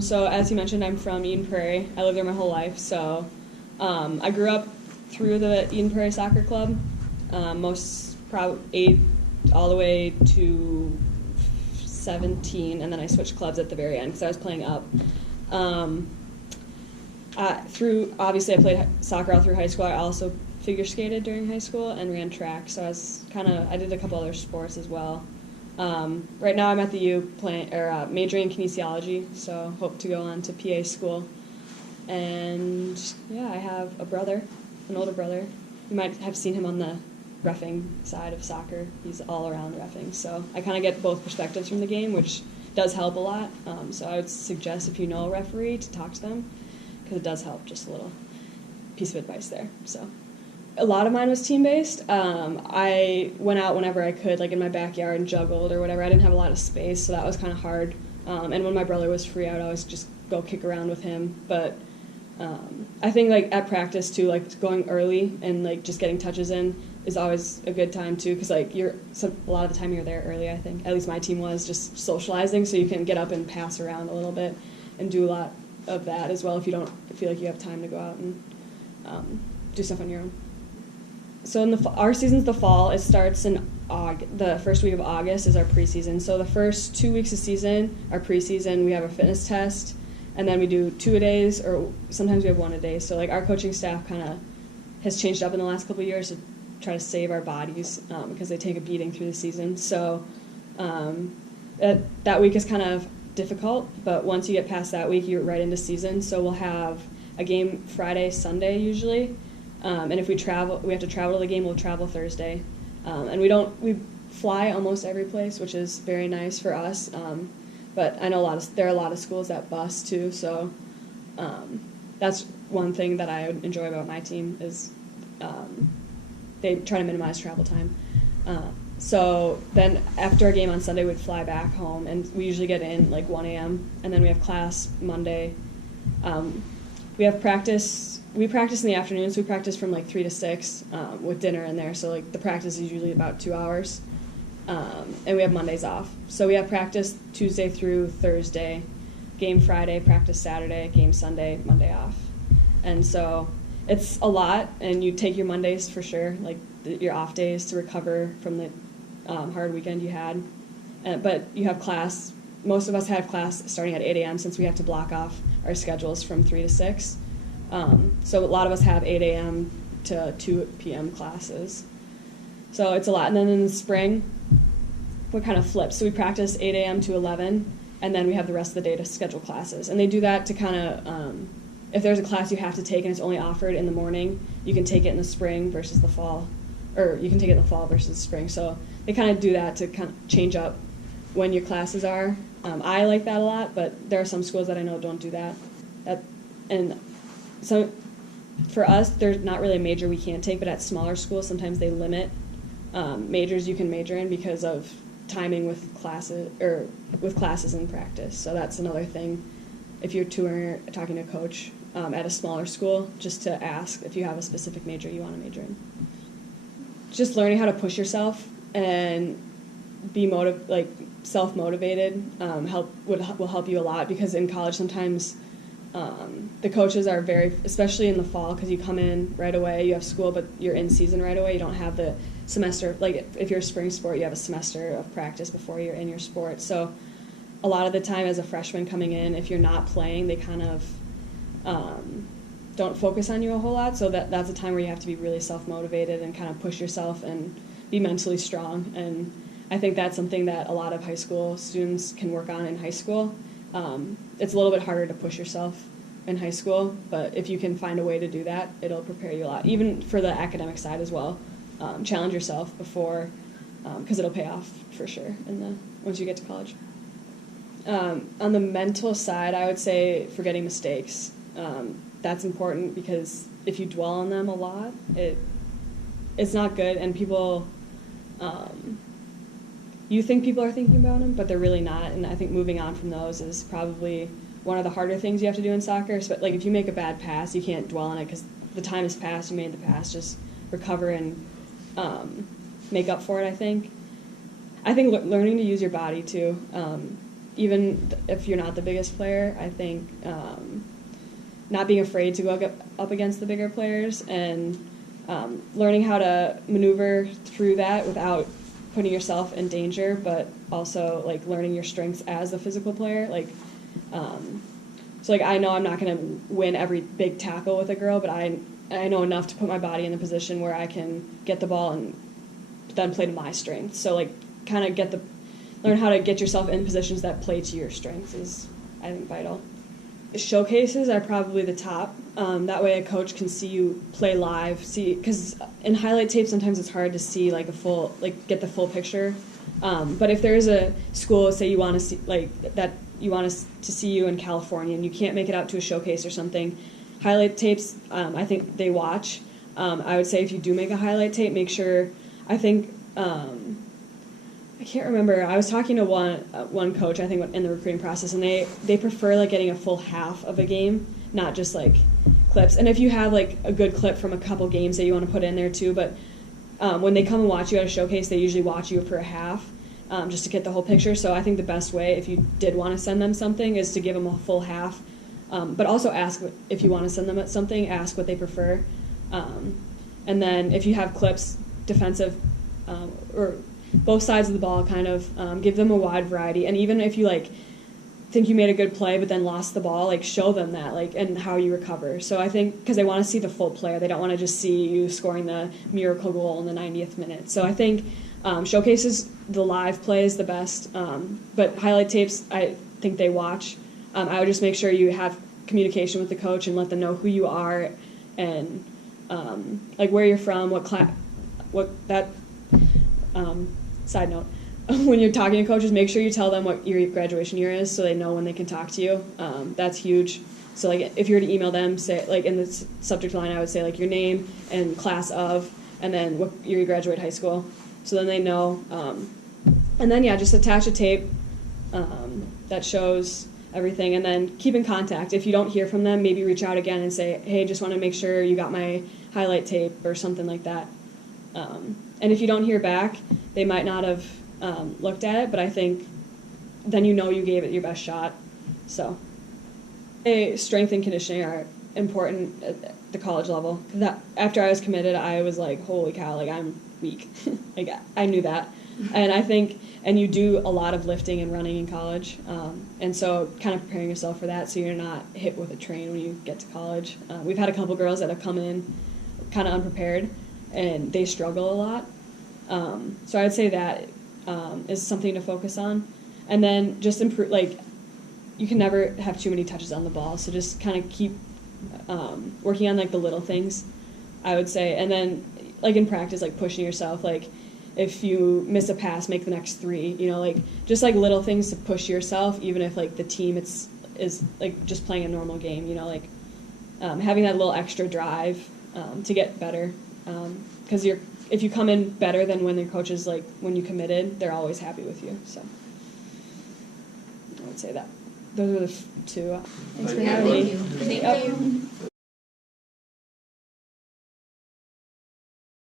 So as you mentioned, I'm from Eden Prairie. I lived there my whole life. So I grew up through the Eden Prairie Soccer Club, probably 8 all the way to 17, and then I switched clubs at the very end because I was playing up. Obviously I played soccer all through high school. I also figure skated during high school and ran track. So I did a couple other sports as well. Right now I'm at the U majoring in kinesiology, so hope to go on to PA school. And yeah, I have a brother, an older brother. You might have seen him on the reffing side of soccer. He's all around reffing, so I kind of get both perspectives from the game, which does help a lot. So I would suggest if you know a referee to talk to them, because it does help. Just a little piece of advice there. So a lot of mine was team-based. I went out whenever I could, like in my backyard, and juggled or whatever. I didn't have a lot of space, so that was kind of hard. And when my brother was free, I would always just go kick around with him. But I think like at practice too, like going early and like just getting touches in is always a good time too, because like a lot of the time you're there early. I think at least my team was just socializing, so you can get up and pass around a little bit and do a lot of that as well if you don't feel like you have time to go out and do stuff on your own. So in our season's the fall. It starts in the first week of August is our preseason. So the first 2 weeks of season, our preseason, we have a fitness test, and then we do 2-a-days, or sometimes we have 1-a-day. So like our coaching staff kind of has changed up in the last couple of years to try to save our bodies because they take a beating through the season. So that week is kind of difficult, but once you get past that week, you're right into season. So we'll have a game Friday, Sunday usually. And if we have to travel to the game, we'll travel Thursday. And we fly almost every place, which is very nice for us. But I know there are a lot of schools that bus too, so that's one thing that I enjoy about my team is they try to minimize travel time. So then after a game on Sunday, we'd fly back home, and we usually get in like 1 a.m., and then we have class Monday. We have practice. We practice in the afternoon, so we practice from like 3 to 6 with dinner in there. So like the practice is usually about 2 hours, and we have Mondays off. So we have practice Tuesday through Thursday, game Friday, practice Saturday, game Sunday, Monday off. And so it's a lot, and you take your Mondays for sure, like your off days to recover from the hard weekend you had. But you have class. Most of us have class starting at 8 a.m. since we have to block off our schedules from 3 to 6. So a lot of us have 8 a.m. to 2 p.m. classes. So it's a lot. And then in the spring, we're kind of flipped. So we practice 8 a.m. to 11, and then we have the rest of the day to schedule classes. And they do that to kind of, if there's a class you have to take and it's only offered in the morning, you can take it in the spring versus the fall, or you can take it in the fall versus the spring. So they kind of do that to kind of change up when your classes are. I like that a lot, but there are some schools that I know don't do that. And so for us, there's not really a major we can't take, but at smaller schools, sometimes they limit majors you can major in because of timing with classes and practice. So that's another thing. If you're talking to a coach at a smaller school, just to ask if you have a specific major you want to major in. Just learning how to push yourself and be self-motivated will help you a lot, because in college sometimes the coaches are especially in the fall, because you come in right away, you have school, but you're in season right away. You don't have the semester, like if you're a spring sport, you have a semester of practice before you're in your sport. So a lot of the time as a freshman coming in, if you're not playing, they kind of don't focus on you a whole lot. So that's a time where you have to be really self-motivated and kind of push yourself and be mentally strong. And I think that's something that a lot of high school students can work on in high school. It's a little bit harder to push yourself in high school, but if you can find a way to do that, it'll prepare you a lot, even for the academic side as well. Challenge yourself before, because it'll pay off for sure once you get to college. On the mental side, I would say forgetting mistakes. That's important, because if you dwell on them a lot, it's not good, and people, you think people are thinking about them, but they're really not. And I think moving on from those is probably one of the harder things you have to do in soccer. So, like if you make a bad pass, you can't dwell on it because the time has passed. You made the pass. Just recover and make up for it. I think learning to use your body too. even if you're not the biggest player, I think not being afraid to go up against the bigger players and learning how to maneuver through that without putting yourself in danger, but also like learning your strengths as a physical player. Like, so like I know I'm not going to win every big tackle with a girl, but I know enough to put my body in the position where I can get the ball and then play to my strengths. So like kind of learn how to get yourself in positions that play to your strengths is, I think, vital. Showcases are probably the top. That way a coach can see you play live. Because in highlight tape sometimes it's hard to see like get the full picture. But if there is a school, say you want to see you want to see you in California and you can't make it out to a showcase or something, highlight tapes I think they watch. I would say if you do make a highlight tape, make sure. I think I can't remember. I was talking to one coach, I think, in the recruiting process, and they prefer like getting a full half of a game, not just like clips. And if you have like a good clip from a couple games that you want to put in there too, but when they come and watch you at a showcase, they usually watch you for a half just to get the whole picture. So I think the best way, if you did want to send them something, is to give them a full half, but also ask if you want to send them something, ask what they prefer. And then if you have clips, defensive or both sides of the ball, kind of give them a wide variety. And even if you like think you made a good play but then lost the ball, like show them that, like, and how you recover. So I think because they want to see the full player, they don't want to just see you scoring the miracle goal in the 90th minute. So I think showcases the live play is the best, but highlight tapes I think they watch. I would just make sure you have communication with the coach and let them know who you are and like where you're from, side note, when you're talking to coaches, make sure you tell them what your graduation year is so they know when they can talk to you. That's huge. So like if you were to email them, say like in the subject line, I would say like your name and class of, and then what year you graduate high school. So then they know. And then just attach a tape that shows everything, and then keep in contact. If you don't hear from them, maybe reach out again and say, hey, just want to make sure you got my highlight tape or something like that. And if you don't hear back, they might not have looked at it, but I think then you know you gave it your best shot. So strength and conditioning are important at the college level. After I was committed, I was like, holy cow, like I'm weak. Like I knew that. And I think, and you do a lot of lifting and running in college, and so kind of preparing yourself for that so you're not hit with a train when you get to college. We've had a couple girls that have come in kind of unprepared, and they struggle a lot. So I would say that is something to focus on. And then just improve, like, you can never have too many touches on the ball, so just kind of keep working on, like, the little things, I would say. And then, like, in practice, like, pushing yourself, like, if you miss a pass, make the next 3, like, just, like, little things to push yourself, even if, like, the team is like, just playing a normal game, like, having that little extra drive to get better. Because if you come in better than when your coaches, like, when you committed, they're always happy with you. So I would say that. Those are the 2. Thanks for having me. Thank you.